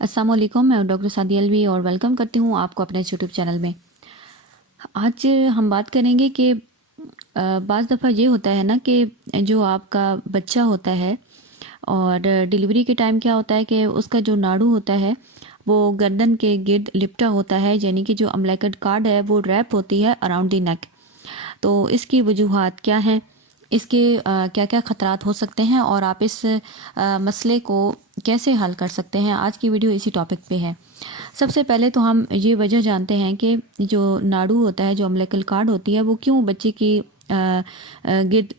अस्सलाम वालेकुम, मैं डॉक्टर सादिया अलवी और वेलकम करती हूँ आपको अपने यूट्यूब चैनल में। आज हम बात करेंगे कि बाज़ दफ़ा ये होता है ना कि जो आपका बच्चा होता है और डिलीवरी के टाइम क्या होता है कि उसका जो नाड़ू होता है वो गर्दन के गिर्द लिपटा होता है, यानी कि जो अम्बिलिकल कॉर्ड है वो रैप होती है अराउंड द नेक। तो इसकी वजूहात क्या हैं, इसके क्या क्या ख़तरात हो सकते हैं और आप इस मसले को कैसे हल कर सकते हैं, आज की वीडियो इसी टॉपिक पे है। सबसे पहले तो हम ये वजह जानते हैं कि जो नाड़ू होता है, जो अम्बिलिकल कॉर्ड होती है, वो क्यों बच्चे की गिर्द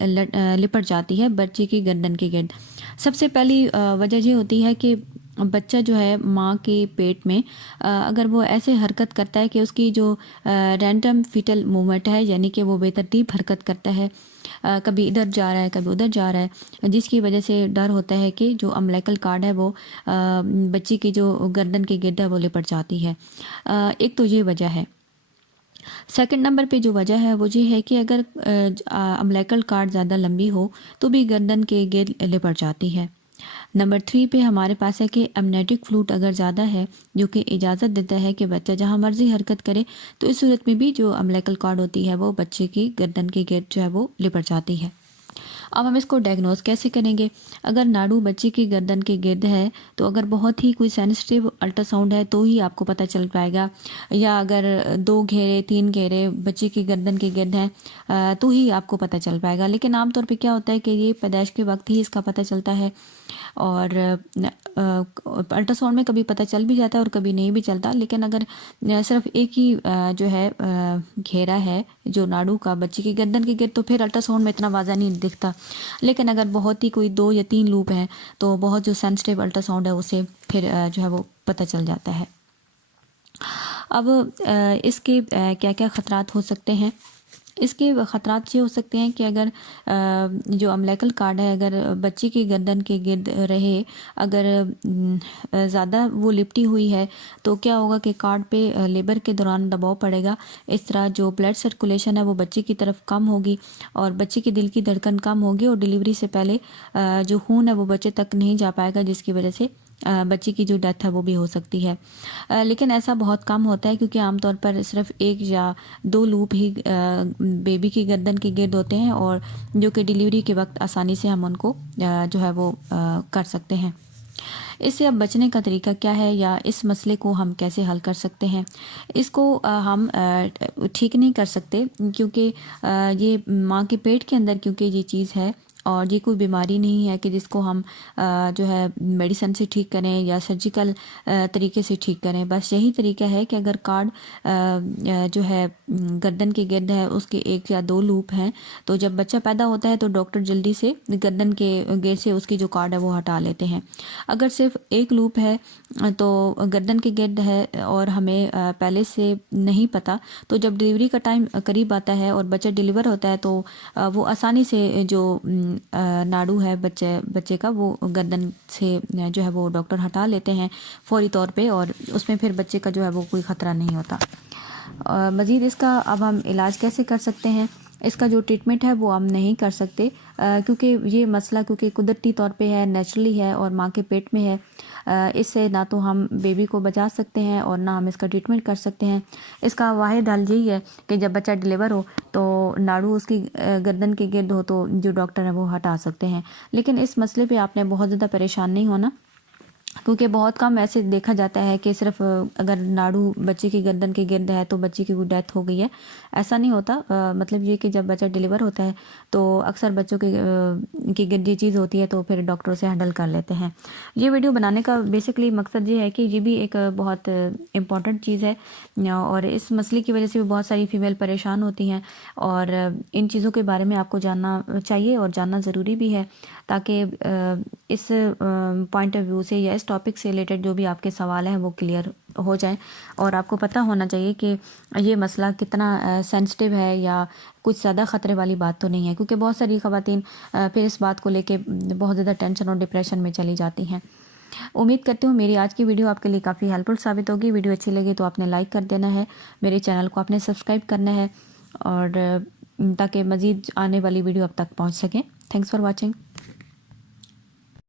लिपट जाती है, बच्चे की गर्दन के गिर्द। सबसे पहली वजह ये होती है कि बच्चा जो है माँ के पेट में अगर वो ऐसे हरकत करता है कि उसकी जो रैंडम फीटल मूवमेंट है, यानी कि वो बेतरतीब हरकत करता है, कभी इधर जा रहा है कभी उधर जा रहा है, जिसकी वजह से डर होता है कि जो अम्बिलिकल कॉर्ड है वो बच्ची की जो गर्दन की गिर्द है वो लिपट जाती है। एक तो ये वजह है। सेकंड नंबर पे जो वजह है वो ये है कि अगर अम्बिलिकल कॉर्ड ज़्यादा लंबी हो तो भी गर्दन के गिर्द लिपट जाती है। नंबर 3 पे हमारे पास है कि एमनेटिक फ्लूइड अगर ज़्यादा है, जो कि इजाज़त देता है कि बच्चा जहाँ मर्जी हरकत करे, तो इस सूरत में भी जो अम्बिलिकल कॉर्ड होती है वो बच्चे की गर्दन के गिर्द जो है वो लिपट जाती है। अब हम इसको डायग्नोस कैसे करेंगे? अगर नाड़ू बच्चे की गर्दन के गिर्द है तो अगर बहुत ही कोई सेंसिटिव अल्ट्रासाउंड है तो ही आपको पता चल पाएगा, या अगर 2 घेरे 3 घेरे बच्चे की गर्दन के गिर्द हैं तो ही आपको पता चल पाएगा। लेकिन आमतौर पे क्या होता है कि ये पैदाइश के वक्त ही इसका पता चलता है और अल्ट्रासाउंड में कभी पता चल भी जाता है और कभी नहीं भी चलता। लेकिन अगर सिर्फ एक ही जो है घेरा है जो नाड़ू का बच्चे की गर्दन के गिर्द, तो फिर अल्ट्रासाउंड में इतना वाज़ा नहीं दिखता। लेकिन अगर बहुत ही कोई 2 या 3 लूप हैं तो बहुत जो सेंसिटिव अल्ट्रासाउंड है उसे फिर जो है वो पता चल जाता है। अब इसके क्या क्या ख़तरात हो सकते हैं? इसके ख़तरात ये हो सकते हैं कि अगर जो अम्बिलिकल कॉर्ड है अगर बच्चे की गर्दन के गिर्द रहे, अगर ज़्यादा वो लिपटी हुई है तो क्या होगा कि कॉर्ड पे लेबर के दौरान दबाव पड़ेगा। इस तरह जो ब्लड सर्कुलेशन है वो बच्चे की तरफ कम होगी और बच्चे की दिल की धड़कन कम होगी और डिलीवरी से पहले जो खून है वो बच्चे तक नहीं जा पाएगा, जिसकी वजह से बच्चे की जो डेथ है वो भी हो सकती है। लेकिन ऐसा बहुत कम होता है क्योंकि आमतौर पर सिर्फ 1 या 2 लूप ही बेबी की गर्दन के गिर्द होते हैं और जो कि डिलीवरी के वक्त आसानी से हम उनको जो है वो कर सकते हैं। इससे अब बचने का तरीका क्या है या इस मसले को हम कैसे हल कर सकते हैं? इसको हम ठीक नहीं कर सकते क्योंकि ये माँ के पेट के अंदर क्योंकि ये चीज़ है और ये कोई बीमारी नहीं है कि जिसको हम जो है मेडिसिन से ठीक करें या सर्जिकल तरीके से ठीक करें। बस यही तरीका है कि अगर कॉर्ड जो है गर्दन के गिर्द है उसके 1 या 2 लूप हैं तो जब बच्चा पैदा होता है तो डॉक्टर जल्दी से गर्दन के गिर्द से उसकी जो कॉर्ड है वो हटा लेते हैं। अगर सिर्फ 1 लूप है तो गर्दन के गिर्द है और हमें पहले से नहीं पता, तो जब डिलीवरी का टाइम करीब आता है और बच्चा डिलीवर होता है तो वो आसानी से जो नाड़ू है बच्चे का वो गर्दन से जो है वो डॉक्टर हटा लेते हैं फौरी तौर पे और उसमें फिर बच्चे का जो है वो कोई ख़तरा नहीं होता। मज़ीद इसका अब हम इलाज कैसे कर सकते हैं? इसका जो ट्रीटमेंट है वो हम नहीं कर सकते क्योंकि ये मसला क्योंकि कुदरती तौर पे है, नेचुरली है और माँ के पेट में है। इससे ना तो हम बेबी को बचा सकते हैं और ना हम इसका ट्रीटमेंट कर सकते हैं। इसका वाहिद हल यही है कि जब बच्चा डिलीवर हो तो नाड़ू उसकी गर्दन के गिर्द हो तो जो डॉक्टर है वो हटा सकते हैं। लेकिन इस मसले पे आपने बहुत ज़्यादा परेशान नहीं होना क्योंकि बहुत कम ऐसे देखा जाता है कि सिर्फ अगर नाड़ू बच्चे की गर्दन के गिर्द है तो बच्चे की कोई डेथ हो गई है, ऐसा नहीं होता। मतलब ये कि जब बच्चा डिलीवर होता है तो अक्सर बच्चों की गिर्द ये चीज़ होती है तो फिर डॉक्टरों से हैंडल कर लेते हैं। ये वीडियो बनाने का बेसिकली मकसद ये है कि ये भी एक बहुत इम्पॉर्टेंट चीज़ है और इस मसले की वजह से भी बहुत सारी फीमेल परेशान होती हैं और इन चीज़ों के बारे में आपको जानना चाहिए और जानना ज़रूरी भी है ताकि इस पॉइंट ऑफ व्यू से या इस टॉपिक से रिलेटेड जो भी आपके सवाल हैं वो क्लियर हो जाएं और आपको पता होना चाहिए कि ये मसला कितना सेंसिटिव है या कुछ ज़्यादा ख़तरे वाली बात तो नहीं है, क्योंकि बहुत सारी ख़वातीन फिर इस बात को लेके बहुत ज़्यादा टेंशन और डिप्रेशन में चली जाती हैं। उम्मीद करती हूँ मेरी आज की वीडियो आपके लिए काफ़ी हेल्पफुल साबित होगी। वीडियो अच्छी लगी तो आपने लाइक कर देना है, मेरे चैनल को आपने सब्सक्राइब करना है और ताकि मज़ीद आने वाली वीडियो अब तक पहुँच सकें। Thanks for watching.